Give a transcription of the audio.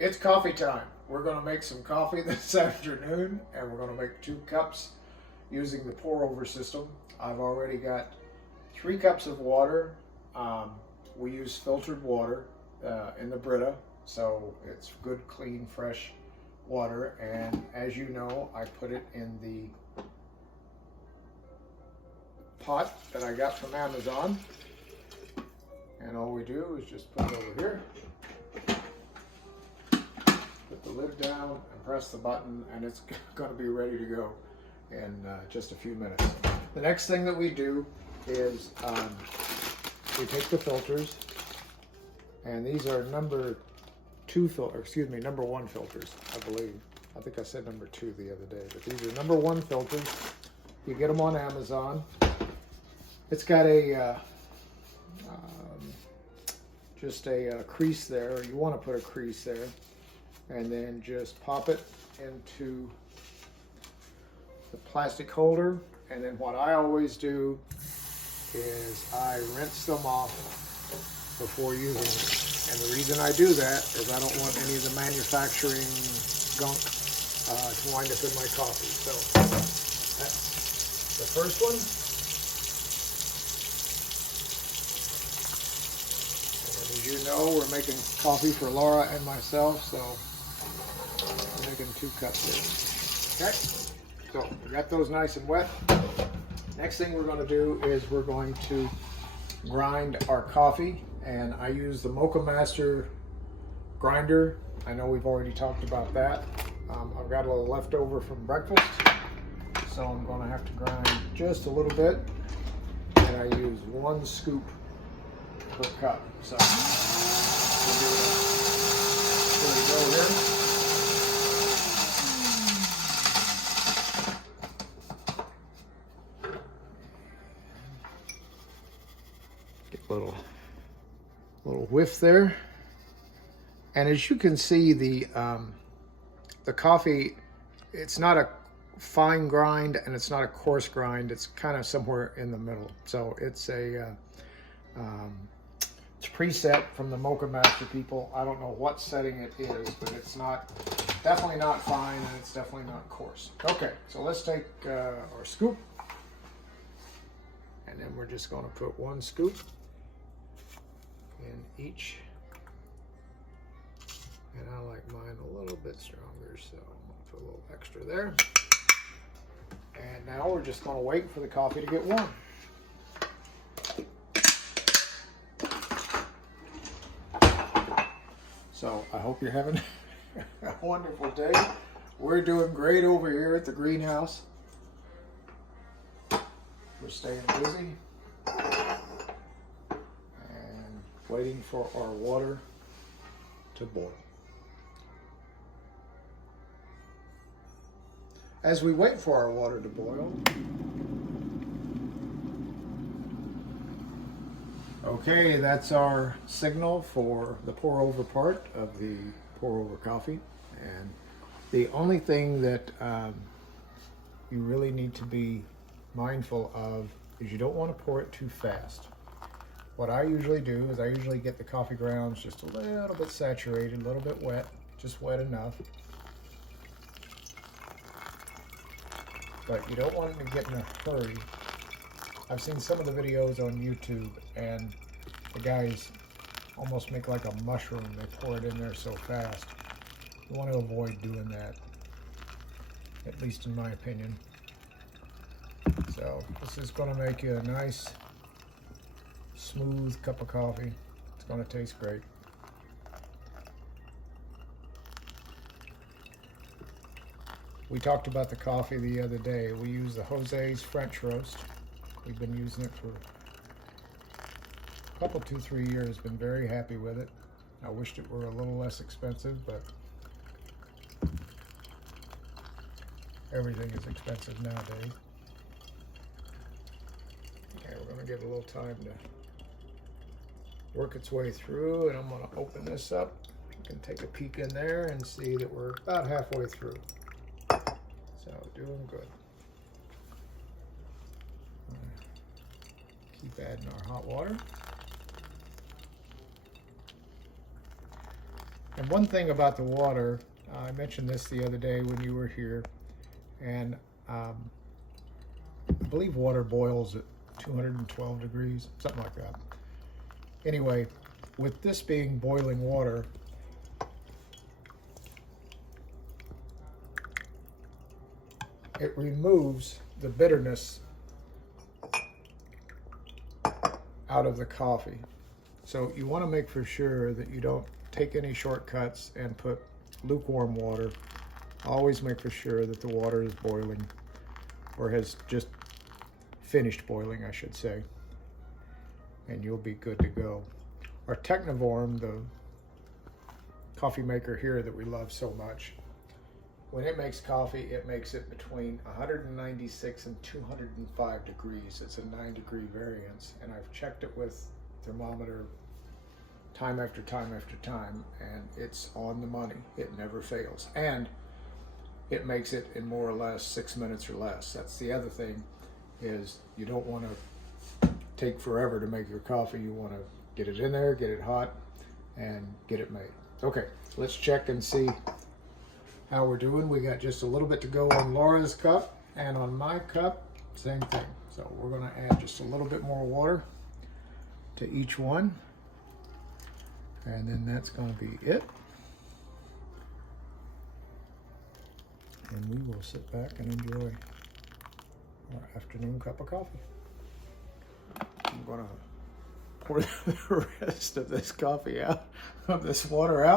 It's coffee time. We're going to make some coffee this afternoon, and we're going to make 2 cups using the pour over system. I've already got 3 cups of water. We use filtered water in the Brita, so it's good, clean, fresh water. And as you know, I put it in the pot that I got from Amazon. And all we do is just put it over here. Put the lid down and press the button, and it's going to be ready to go in just a few minutes. The next thing that we do is we take the filters, and these are number 1 filters, I believe. I think I said number 2 the other day, but these are number 1 filters. You get them on Amazon. It's got a just a crease there. You want to put a crease there. And then just pop it into the plastic holder. And then what I always do is I rinse them off before using them. And the reason I do that is I don't want any of the manufacturing gunk to wind up in my coffee. So that's the first one. And as you know, we're making coffee for Laura and myself, so I'm making 2 cups here. Okay, so we got those nice and wet. Next thing we're going to do is we're going to grind our coffee, and I use the Mocha Master grinder. I know we've already talked about that. I've got a little leftover from breakfast, so I'm going to have to grind just a little bit, and I use 1 scoop per cup. So we'll do that. There we go here. Little whiff there, and as you can see, the coffee, it's not a fine grind and it's not a coarse grind. It's kind of somewhere in the middle. So it's a it's preset from the Mocha Master people. I don't know what setting it is, but it's definitely not fine, and it's definitely not coarse. Okay, so let's take our scoop, and then we're just going to put 1 scoop in each, and I like mine a little bit stronger, so I'm going to put a little extra there. And now we're just going to wait for the coffee to get warm. So I hope you're having a wonderful day. We're doing great over here at the greenhouse. We're staying busy waiting for our water to boil. As we wait for our water to boil, okay, that's our signal for the pour over part of the pour over coffee. And the only thing that you really need to be mindful of is you don't want to pour it too fast. What I usually do is I usually get the coffee grounds just a little bit saturated, a little bit wet, just wet enough. But you don't want it to get in a hurry. I've seen some of the videos on YouTube, and the guys almost make like a mushroom. They pour it in there so fast. You want to avoid doing that, at least in my opinion. So this is going to make you a nice, smooth cup of coffee. It's going to taste great. We talked about the coffee the other day. We use the Jose's French Roast. We've been using it for a couple, 2-3 years. Been very happy with it. I wished it were a little less expensive, but everything is expensive nowadays. Okay, we're going to give it a little time to work its way through, and I'm going to open this up. You can take a peek in there and see that we're about halfway through. So doing good. Keep adding our hot water. And one thing about the water, I mentioned this the other day when you were here, and I believe water boils at 212 degrees, something like that. Anyway, with this being boiling water, it removes the bitterness out of the coffee. So you want to make for sure that you don't take any shortcuts and put lukewarm water. Always make for sure that the water is boiling, or has just finished boiling, I should say, and you'll be good to go. Our Technivorm, the coffee maker here that we love so much, when it makes coffee, it makes it between 196 and 205 degrees. It's a 9-degree variance, and I've checked it with thermometer time after time after time, and it's on the money. It never fails, and it makes it in more or less 6 minutes or less. That's the other thing, is you don't want to take forever to make your coffee. You want to get it in there, get it hot, and get it made. Okay, let's check and see how we're doing. We got just a little bit to go on Laura's cup, and on my cup, same thing. So we're going to add just a little bit more water to each one, and then that's going to be it. And we will sit back and enjoy our afternoon cup of coffee. I'm going to pour the rest of this coffee out, of this water out.